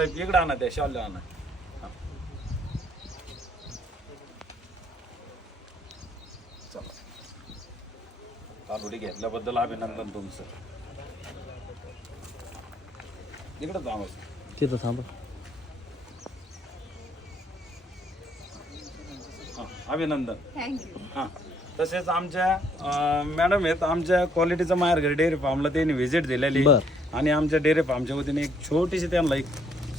साहेब इकडे आणा त्या शॉल आणा. कालवडी घेतल्याबद्दल अभिनंदन तुमचं. इकडे थांबा तिथं थांबा. अभिनंदन. थँक्यू. हां तसेच आमच्या मॅडम आहेत आमच्या क्वालिटीचं माहेरघर डेअरी फार्मला त्यांनी व्हिजिट दिलेली आणि आमच्या डेअरी फार्मच्या वतीने एक छोटीशी त्यांना एक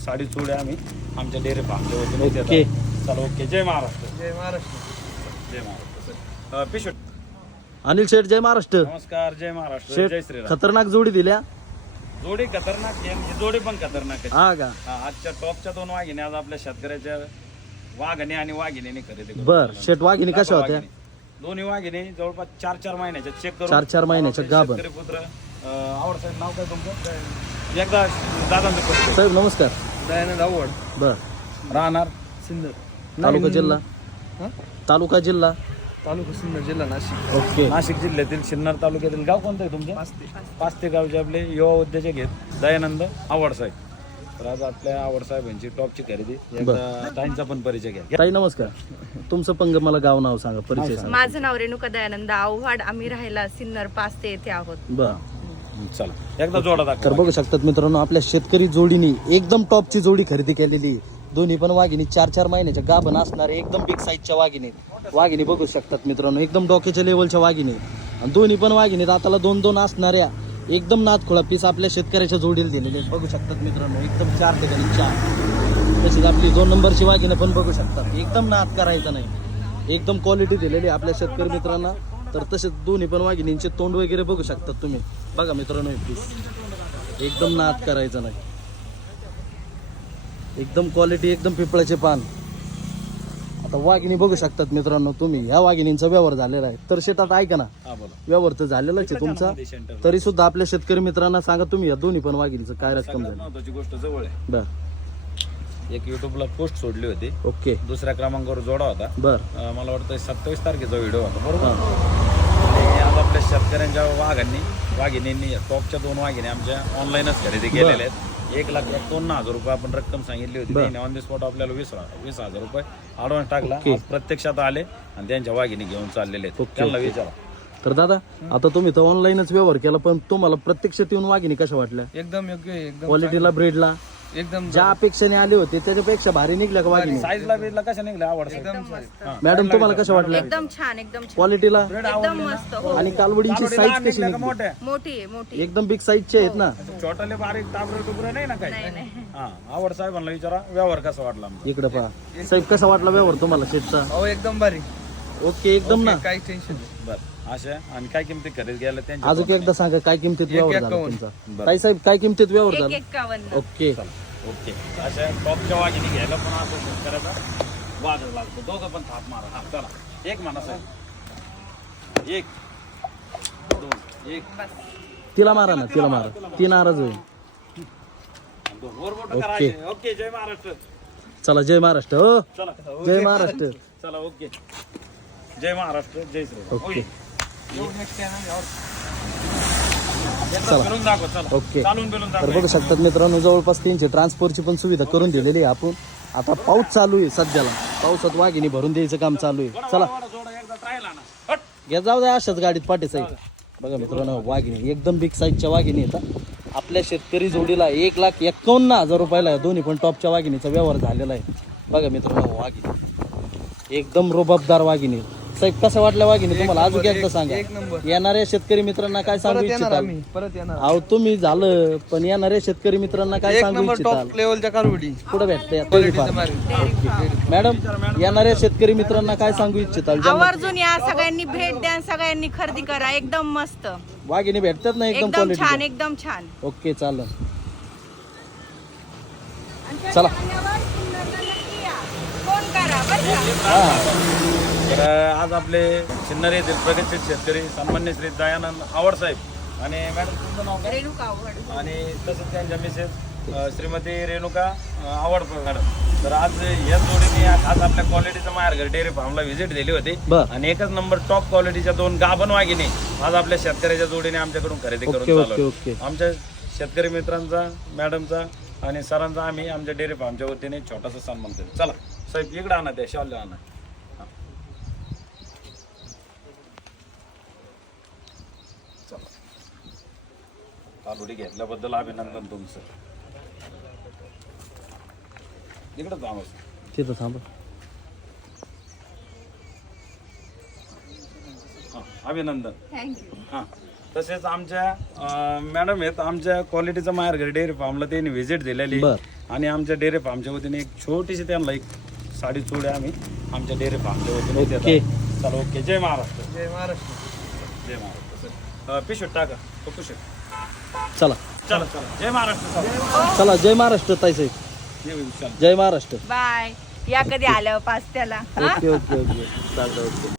साडी चुडी आम्ही आमच्या डेअरी फार्मच्या वतीने देतो. चला ओके. जय महाराष्ट्र. जय महाराष्ट्र. जय महाराष्ट्र. पिशूट. अनिल शेठ जय महाराष्ट्र. नमस्कार. जय महाराष्ट्र. शेठ जय श्रीराम. खतरनाक जोडी दिल्या. जोडी खतरनाक आहे आणि ही जोडी पण खतरनाक आहे. हा का. आजच्या टॉपच्या 2 वाघिणी आज आपल्या शेतकऱ्याच्या वाघिणी आणि वाघिणीने खरेदी करून बर शेठ वाघिणी कशा होत्या. दोन्ही वाघिणी जवळपास 4-4 महिन्याच्या चेक करून 4-4 महिन्याच्या गाभण. शेतकरी पुत्र आवडतं. नाव काय तुमचं. एकदा दादांचं परिचय. साहेब नमस्कार. दयानंद आवड. बर राहणार सिन्नर. तालुका जिल्हा. हा? तालुका जिल्हा. तालुका सिन्नर जिल्हा नाशिक. ओके. नाशिक जिल्ह्यातील सिन्नर तालुक्यातील गाव कोणतं आहे तुमचं. पाचते गावचे आपले युवा उद्योजक आहेत दयानंद आवड साहेब. तर आज आपल्या आवड साहेबांची टॉपची खरेदी. एकदा ताईंचा पण परिचय घ्या. ताई नमस्कार. तुमचं पंग मला गाव नाव सांगा परिचय सांगा. माझं नाव रेणुका दयानंद आव्हाड. आम्ही राहायला सिन्नर 5 ते येथे आहोत. बर चला एकदा जोडा दाखवा. तर बघू शकतात मित्रांनो आपल्या शेतकरी जोडीनी एकदम टॉपची जोडी खरेदी केलेली. दोन्ही पण वाघिणी 4-4 महिन्याच्या गाभण असणारे एकदम बिग साईजच्या वाघिणी बघू शकतात मित्रांनो एकदम डोक्याच्या लेवलच्या वाघिणी आणि दोन्ही पण वाघिणी दाताला 2-2 असणाऱ्या एकदम नादखोळा पीस आपल्या शेतकऱ्याच्या जोडीला दिलेले बघू शकतात मित्रांनो. एकदम 4 ठिकाणी 4. तशीच आपली 2 नंबरची वाघिणी पण बघू शकतात. एकदम नाद करायचा नाही. एकदम क्वालिटी दिलेली आपल्या शेतकरी मित्रांना. तर तसेच दोन्ही पण वाघिणींचे तोंड वगैरे बघू शकतात तुम्ही. बघा मित्रांनो पीस एकदम नाद करायचा नाही. एकदम क्वालिटी एकदम पिंपळाचे पान. आता वाघिणी बघू शकतात मित्रांनो तुम्ही. ह्या वाघिणींचा व्यवहार झालेला आहे. तर शेतात ऐका ना व्यवहार तर झालेलाच आहे तुमचा. तरी सुद्धा आपल्या शेतकरी मित्रांना सांगा तुम्ही या दोन्ही पण वाघिणीचं काय रक्कम झाली. महत्वाची गोष्ट जवळ आहे. बर एक युट्यूबला पोस्ट सोडली होती. ओके. दुसऱ्या क्रमांकावर जोडा होता. बर मला वाटतं 27 तारखेचा व्हिडिओ होता बरोबर. आणि आज आपल्या शेतकऱ्यांच्या वाघिणींनी टॉपच्या 2 वाघिणी आमच्या ऑनलाईनच खरेदी केलेल्या आहेत. 1,51,000 रुपये आपण रक्कम सांगितली होती. त्यांनी ऑन द स्पॉट आपल्याला 20,000 रुपये ॲडव्हान्स टाकला. प्रत्यक्षात आले आणि त्यांच्या वाघिणी घेऊन चाललेले आहेत. त्यांना विचारा. तर दादा आता तुम्ही तर ऑनलाईनच व्यवहार केला पण तुम्हाला प्रत्यक्षात येऊन वाघिणी कशा वाटल्या. एकदम योग्य आहे. एकदम क्वालिटीला ब्रेडला एकदम ज्या अपेक्षेने आले होते त्याच्यापेक्षा भारी निघल्या का वाघिणी. साईजला बिजला कशा निघल्या आवडतं. मॅडम तुम्हाला कशा वाटल्या एकदम छान. एकदम छान. क्वालिटीला एकदम मस्त. हो. आणि कालवडींची साईज कशी निघली. मोठ्या मोठी आहे मोठी. एकदम बिग साईजचे आहेत ना. छोटाले बारीक टाबरे टुबरे नाही ना काही. हा आवड साहेबांना विचारा व्यवहार कसा वाटला आमचा. इकडे पहा साहेब कसा वाटला व्यवहार तुम्हाला शेतचा. अहो एकदम भारी. ओके एकदम ना. काही टेन्शन नाही. बरं अशा आणि काय किमती खरेदी घ्यायला त्यांच्या अजून एकदा सांगा काय किमतीत व्यवहार झाला 51. तुमचा. ताई साहेब काय किमतीत व्यवहार झाला. 51. ओके. ओके. अशा टॉपच्या वाघिणी घ्यायला पण असं शेतकऱ्याचा वाद लागतो. दोघं पण थाप मारा. हा चला एक म्हणा साहेब. 1 2 1 तिला मारा ना तिला मारा. ती नाराज होईल. ओके. ओके. जय महाराष्ट्र. चला जय महाराष्ट्र. हो चला जय महाराष्ट्र. चला ओके. जय महाराष्ट्र. जय श्रीराम. ओके. एकदा फिरून दाखव. चला ओके. चालून बिलून तर दाखव. बघू शकतात मित्रांनो जवळपास त्यांची ट्रान्सपोर्टची पण सुविधा करून दिलेली आहे आपण. आता पाऊस चालू आहे सध्याला. पावसात वाघिणी भरून द्यायचं काम चालू आहे. चला जोडा एकदा राहिला ना. हट. घ्या जाऊ द्या अशाच गाडीत पाठी साईड. बघा मित्रांनो वाघिणी एकदम बिग साईजच्या वाघिणी येतात आपल्या शेतकरी जोडीला. 1,51,000 रुपयाला दोन्ही पण टॉपच्या वाघिणीचा व्यवहार झालेला आहे. बघा मित्रांनो वाघिणी एकदम रुबाबदार वाघिणी. साहेब कसं वाटलं वाघिणी तुम्हाला अजून एकदा सांगा. एक नंबर. येणाऱ्या शेतकरी मित्रांना काय सांगू परत येणार इच्छिता. आम्ही. परत येणार. अहो तुम्ही झालं पण येणाऱ्या शेतकरी मित्रांना काय एक सांगू नंबर इच्छिताल. टॉप लेवलच्या कालवडी. कुठं भेटते क्वालिटीचं भारी. मॅडम येणाऱ्या शेतकरी मित्रांना काय सांगू इच्छिताल. आवर्जून या सगळ्यांनी भेट द्या. सगळ्यांनी खरेदी करा. एकदम मस्त. वाघिणी भेटतात ना एकदम एकदम क्वालिटी. छान. एकदम छान. ओके चालेल. चला फोन करा बरं का. हा तर आज आपले सिन्नर येथील प्रगतशील शेतकरी सन्मान्य श्री दयानंद आवड साहेब आणि मॅडम तुमचं नाव काय. रेणुका आव्हाड. आणि तसंच त्यांच्या मिसेस श्रीमती रेणुका आवड मॅडम. तर आज या जोडीने आज आपल्या क्वालिटीचं माहेरघर डेअरी फार्मला व्हिजिट दिली होती. बरं. आणि एकच नंबर टॉप क्वालिटीच्या 2 गाभण वाघिणी आज आपल्या शेतकऱ्याच्या जोडीने आमच्याकडून खरेदी करून ओके ओके चालवली. ओके. आमच्या शेतकरी मित्रांचा मॅडमचा आणि सरांचा आम्ही आमच्या डेअरी फार्मच्या वतीने एक छोटासा सन्मान करतो. चला साहेब इकडे आणा त्या शॉल आणा. हा. चला कालोडी घेतल्याबद्दल अभिनंदन तुमचं. इकडे थांबा. तिथं थांबा. हा, अभिनंदन. थँक्यू. हां तसेच आमच्या मॅडम आहेत आमच्या क्वालिटीचं माहेरघरी डेअरी फार्मला त्यांनी व्हिजिट दिलेली बर. आणि आमच्या डेअरी फार्मच्या वतीने एक छोटीशी त्यांना एक साडी चूड आम्ही आमच्या डेअरी फार्मच्या वतीने देतो. ओके. चला ओके. जय महाराष्ट्र. जय महाराष्ट्र. जय महाराष्ट्र. पिशवीत टाका तो पिशवीत. चला चला चला जय महाराष्ट्र. चला चला जय महाराष्ट्र ताई साहेब. ये चला. जय महाराष्ट्र. बाय. या कधी आल्यावर पाच त्याला. ओके ओके ओके चालतं ओके.